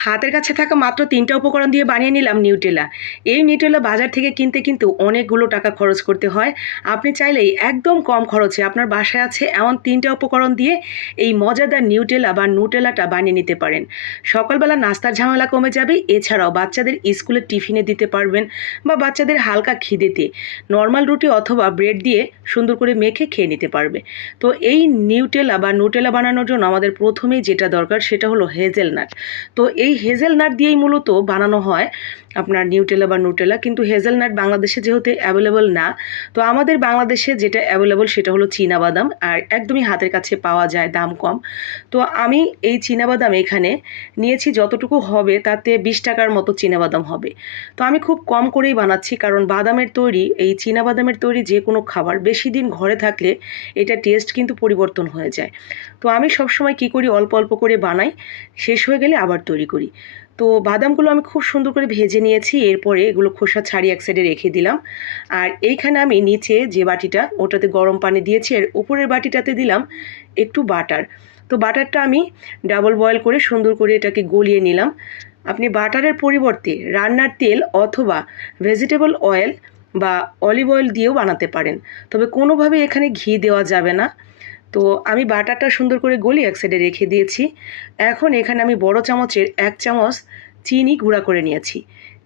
হাতের কাছে থাকা মাত্র তিনটা উপকরণ দিয়ে বানিয়ে নিলাম নিউটেলা এই নিউটেলা বাজার থেকে কিনতে কিন্তু অনেকগুলো টাকা খরচ করতে হয়। আপনি চাইলেই একদম কম খরচে আপনার বাসায় আছে এমন তিনটা উপকরণ দিয়ে এই মজাদার নিউটেলা বা নুটেলাটা বানিয়ে নিতে পারেন। সকালবেলা নাস্তার ঝামেলা কমে যাবে, এছাড়াও বাচ্চাদের স্কুলের টিফিনে দিতে পারবেন বা বাচ্চাদের হালকা খিদেতে নর্মাল রুটি অথবা ব্রেড দিয়ে সুন্দর করে মেখে খেয়ে নিতে পারবে। তো এই নিউটেলা বা নুটেলা বানানোর জন্য আমাদের প্রথমেই যেটা দরকার সেটা হলো হেজেলনাট। তো এই হেজেলনাট দিয়েই মূলত বানানো হয় আপনার নিউটেলা বা নুটেলা, কিন্তু হেজেলনাট বাংলাদেশে যেহেতু অ্যাভেলেবল না, তো আমাদের বাংলাদেশে যেটা অ্যাভেলেবল সেটা হলো বাদাম আর একদমই হাতের কাছে পাওয়া যায়, দাম কম। তো আমি এই বাদাম এখানে নিয়েছি, যতটুকু হবে তাতে বিশ টাকার মতো বাদাম হবে। তো আমি খুব কম করেই বানাচ্ছি, কারণ বাদামের তৈরি, এই বাদামের তৈরি যে কোনো খাবার, বেশি দিন ঘরে থাকলে এটা টেস্ট কিন্তু পরিবর্তন হয়ে যায়। তো আমি সবসময় কি করি, অল্প অল্প করে বানাই, শেষ হয়ে গেলে আবার তৈরি করি। তো বাদামগুলো আমি খুব সুন্দর করে ভেজে নিয়েছি, এরপরে এগুলো খোসা ছাড়িয়ে এক সাইডে রেখে দিলাম। আর এইখানে আমি নিচে যে বাটিটা, ওটাতে গরম পানি দিয়েছি, আর উপরের বাটিটাতে দিলাম একটু বাটার। তো বাটারটা আমি ডাবল বয়েল করে সুন্দর করে এটাকে গলিয়ে নিলাম। আপনি বাটারের পরিবর্তে রান্নার তেল অথবা ভেজিটেবল অয়েল বা অলিভ অয়েল দিয়েও বানাতে পারেন। তবে কোনোভাবে এখানে ঘি দেওয়া যাবে না। তো আমি বাটারটা সুন্দর করে গলি এক সাইডে রেখে দিয়েছি। এখন এখানে আমি বড় চামচের এক চামচ চিনি গুঁড়া করে নিয়েছি।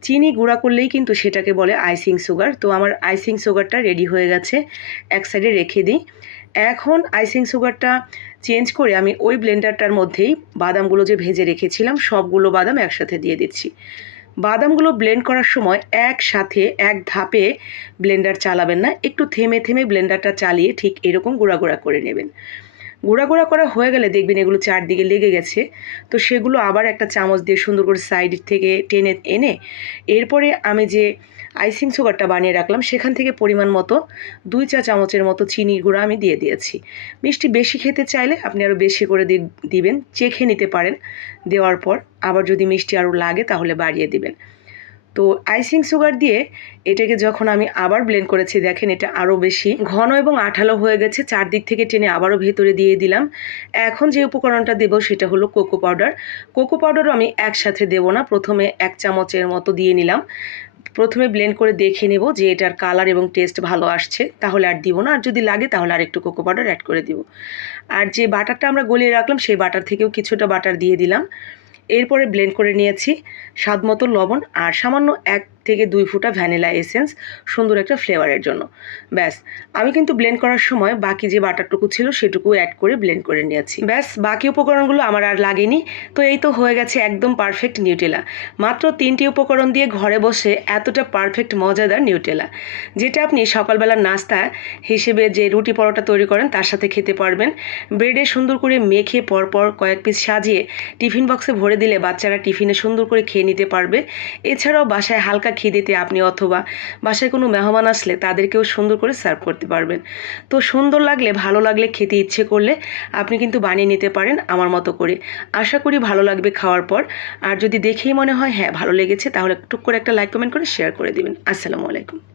চিনি গুঁড়া করলেই কিন্তু সেটাকে বলে আইসিং সুগার তো আমার আইসিং সুগারটা রেডি হয়ে গেছে, এক সাইডে রেখে দিই। এখন আইসিং সুগারটা চেঞ্জ করে আমি ওই ব্লেন্ডারটার মধ্যেই বাদামগুলো যে ভেজে রেখেছিলাম, সবগুলো বাদাম একসাথে দিয়ে দিচ্ছি। বাদামগুলো ব্লেন্ড করার সময় একসাথে এক ধাপে ব্লেন্ডার চালাবেন না। একটু থেমে থেমে ব্লেন্ডারটা চালিয়ে ঠিক এরকম গুঁড়া গুঁড়া করে নেবেন। গুঁড়া গুঁড়া করা হয়ে গেলে দেখবেন এগুলো চারদিকে লেগে গেছে। তো সেগুলো আবার একটা চামচ দিয়ে সুন্দর করে সাইড থেকে টেনে এনে এরপরে আমি যে আইসিং সুগারটা বানিয়ে রাখলাম, সেখান থেকে পরিমাণ মতো দুই চা চামচের মতো চিনির গুঁড়া আমি দিয়ে দিয়েছি। মিষ্টি বেশি খেতে চাইলে আপনি আরও বেশি করে দিবেন, চেখে নিতে পারেন। দেওয়ার পর আবার যদি মিষ্টি আরও লাগে তাহলে বাড়িয়ে দিবেন। তো আইসিং সুগার দিয়ে এটাকে যখন আমি আবার ব্লেন্ড করেছি, দেখেন এটা আরও বেশি ঘন এবং আঠালো হয়ে গেছে। চারদিক থেকে টেনে আবারও ভেতরে দিয়ে দিলাম। এখন যে উপকরণটা দেব সেটা হলো কোকো পাউডার কোকো পাউডারও আমি একসাথে দেব না, প্রথমে এক চামচের মতো দিয়ে নিলাম। প্রথমে ব্লেন্ড করে দেখে নেব যে এটার কালার এবং টেস্ট ভালো আসছে, তাহলে আর দিব না। আর যদি লাগে তাহলে আর একটু কোকো পাউডার অ্যাড করে দিব। আর যে বাটারটা আমরা গলিয়ে রাখলাম, সেই বাটার থেকেও কিছুটা বাটার দিয়ে দিলাম। এরপরে ব্লেন্ড করে নিয়েছি স্বাদ মতো লবণ আর সামান্য এক থেকে দুই ফুটা ভ্যানিলা এসেন্স সুন্দর একটা ফ্লেভারের জন্য। ব্যাস, আমি কিন্তু ব্লেন্ড করার সময় বাকি যে বাটারটুকু ছিল সেটুকু অ্যাড করে ব্লেন্ড করে নিয়েছি। ব্যাস, বাকি উপকরণগুলো আমার আর লাগেনি। তো এই তো হয়ে গেছে একদম পারফেক্ট নিউটেলা মাত্র তিনটি উপকরণ দিয়ে ঘরে বসে এতটা পারফেক্ট মজাদার নিউটেলা যেটা আপনি সকালবেলার নাস্তা হিসেবে যে রুটি পরোটা তৈরি করেন তার সাথে খেতে পারবেন। ব্রেডে সুন্দর করে মেখে পরপর কয়েক পিস সাজিয়ে টিফিন বক্সে ভরে দিলে বাচ্চারা টিফিনে সুন্দর করে খেয়ে নিতে পারবে। এছাড়াও বাসায় হালকা খিদেতে আপনি অথবা বাসায় কোনো মেহমান আসলে তাদেরকেও সুন্দর করে সার্ভ করতে পারবেন। তো সুন্দর লাগলে, ভালো লাগলে খেতে ইচ্ছে করলে আপনি কিন্তু বানিয়ে নিতে পারেন আমার মতো করে। আশা করি ভালো লাগবে খাওয়ার পর। আর যদি দেখেই মনে হয় হ্যাঁ ভালো লেগেছে, তাহলে টুক করে একটা লাইক কমেন্ট করে শেয়ার করে দেবেন। আসসালামু আলাইকুম।